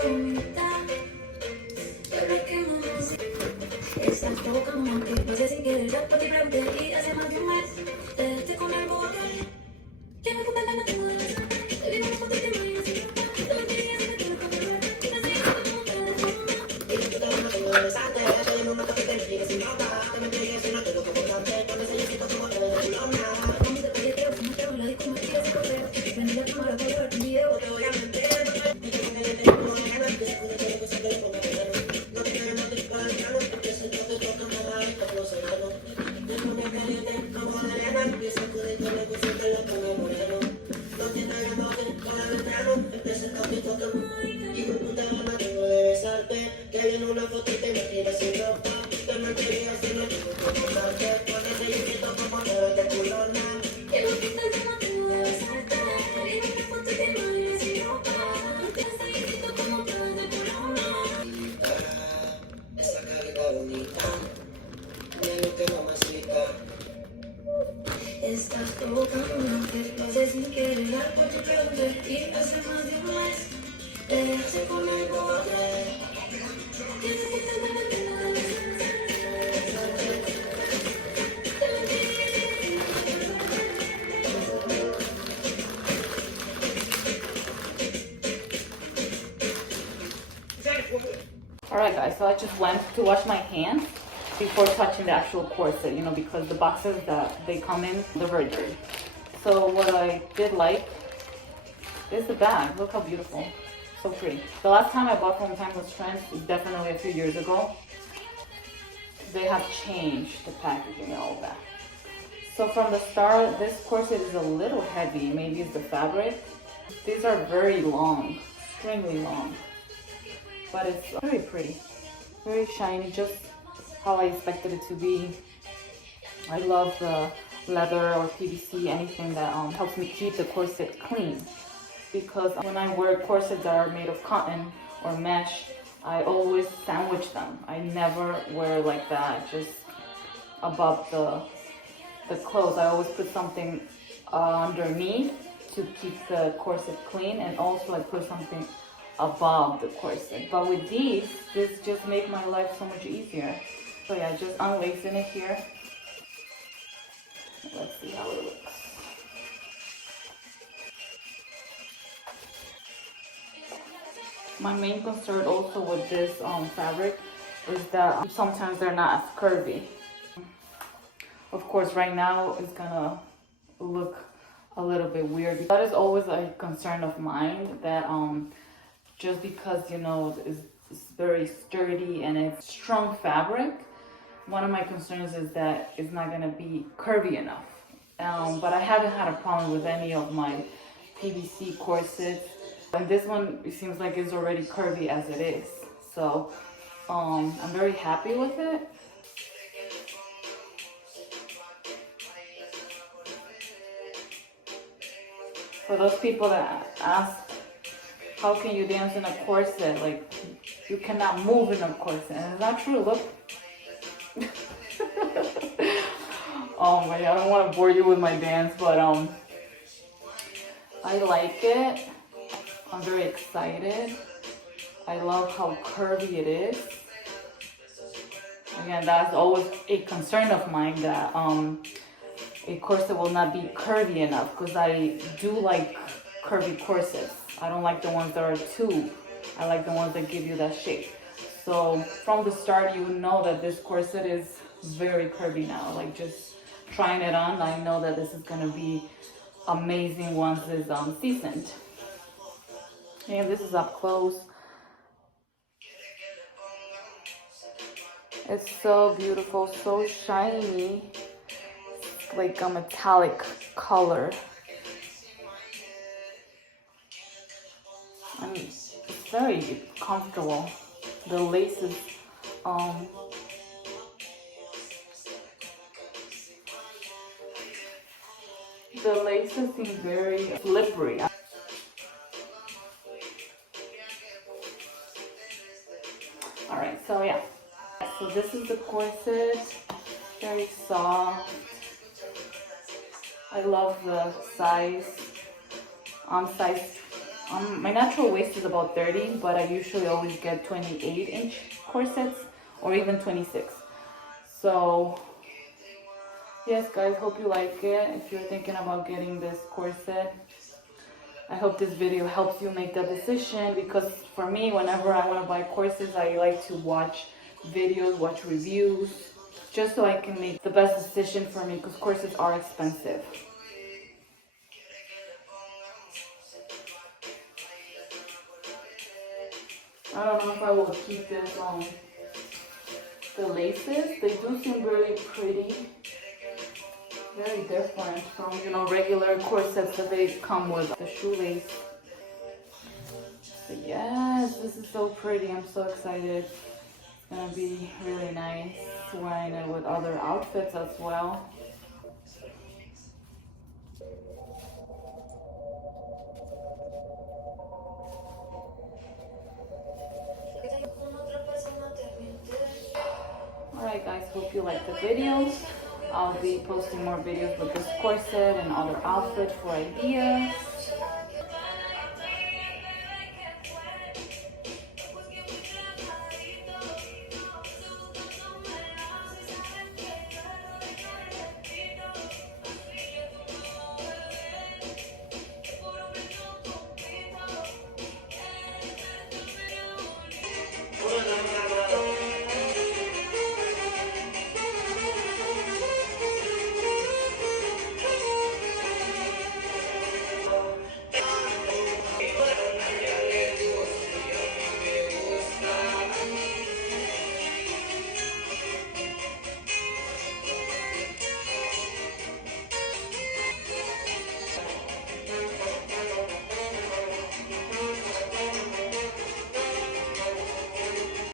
Estás provocando, no sé si quieres, yo por ti pregunté y hace más de un mes te dejaste con el borde. Que me ocupa la naturaleza, te vivo por ti, te imaginas y yo te lo quería hacer, te lo controlo, y así es como te deforma. Y tú te vas a tengo de besarte, soy en una foto y te entregues sin nota, te me entregues y no te lo comportante, cuando se yo siento como te lo culona. Como te paqueteo, como te hablo, la disco me tira ese correo, prendí la cámara para ver tu video, te voy a mentir, y yo con el te como de ganas, que se puede todo lo que se te lo ponga de gano, no te quedes más disparado al grano, porque si no te toca me da esto como sereno, te pone caliente como de arena, y se puede todo lo que se te lo ponga moreno, no te traigas noche para verano, empieza el toque toque, y con puta gana tengo de besarte, que viene una foto y te imaginas sin ropa, te me quería si no tengo que contarte, cuando se yo siento como te ves de culona, que no quita el tema tengo de besarte, y una foto y te imaginas sin ropa, te yo siento como te ves de culona. Esa carita bonita, me lo que mamacita. Estás provocando, que lo haces sin querer, al por tu pregunté, y hace más de un mes te dejaste con el borde. Que no quita la bandera de la te lo Alright guys, so I just went to wash my hands before touching the actual corset, you know, because the boxes that they come in, they're very dirty. So what I did like is the bag. Look how beautiful. So pretty. The last time I bought from Timeless Trends is definitely a few years ago. They have changed the packaging and all of that. So from the start, this corset is a little heavy. Maybe it's the fabric. These are very long, extremely long. But it's very pretty, very shiny, just how I expected it to be. I love the leather or PVC, anything that helps me keep the corset clean. Because when I wear corsets that are made of cotton or mesh, I always sandwich them. I never wear like that, just above the clothes. I always put something underneath to keep the corset clean, and also I put something above the corset. But with these, this just make my life so much easier. So yeah, just unlacing it here. Let's see how it looks. My main concern also with this fabric is that sometimes they're not as curvy. Of course, right now it's gonna look a little bit weird. That is always a concern of mine, that just because, you know, it's very sturdy and it's strong fabric, one of my concerns is that it's not gonna be curvy enough. But I haven't had a problem with any of my PVC corsets. And this one, it seems like it's already curvy as it is. So I'm very happy with it. For those people that ask, how can you dance in a corset? Like, you cannot move in a corset. And it's not true, look. Oh my, I don't want to bore you with my dance, but I like it. I'm very excited. I love how curvy it is. Again, that's always a concern of mine, that a corset will not be curvy enough, because I do like curvy corsets. I don't like the ones that are too. I like the ones that give you that shape. So from the start, you know that this corset is very curvy now. Like, just trying it on, I know that this is gonna be amazing once it's seasoned. And this is up close. It's so beautiful, so shiny. It's like a metallic color. And it's very comfortable. The laces, seem very slippery. Alright, so yeah. So this is the corset. Very soft. I love the size. I'm size My natural waist is about 30, but I usually always get 28-inch corsets or even 26. So yes guys, hope you like it. If you're thinking about getting this corset, I hope this video helps you make the decision, because for me, whenever I want to buy corsets, I like to watch videos, watch reviews, just so I can make the best decision for me, because corsets are expensive. I don't know if I will keep this on. The laces, they do seem really pretty. Very different from, you know, regular corsets that they come with. The shoelace. So yes, this is so pretty. I'm so excited. It's gonna be really nice wearing it with other outfits as well. Alright guys, hope you liked the video. I'll be posting more videos with this corset and other outfits for ideas.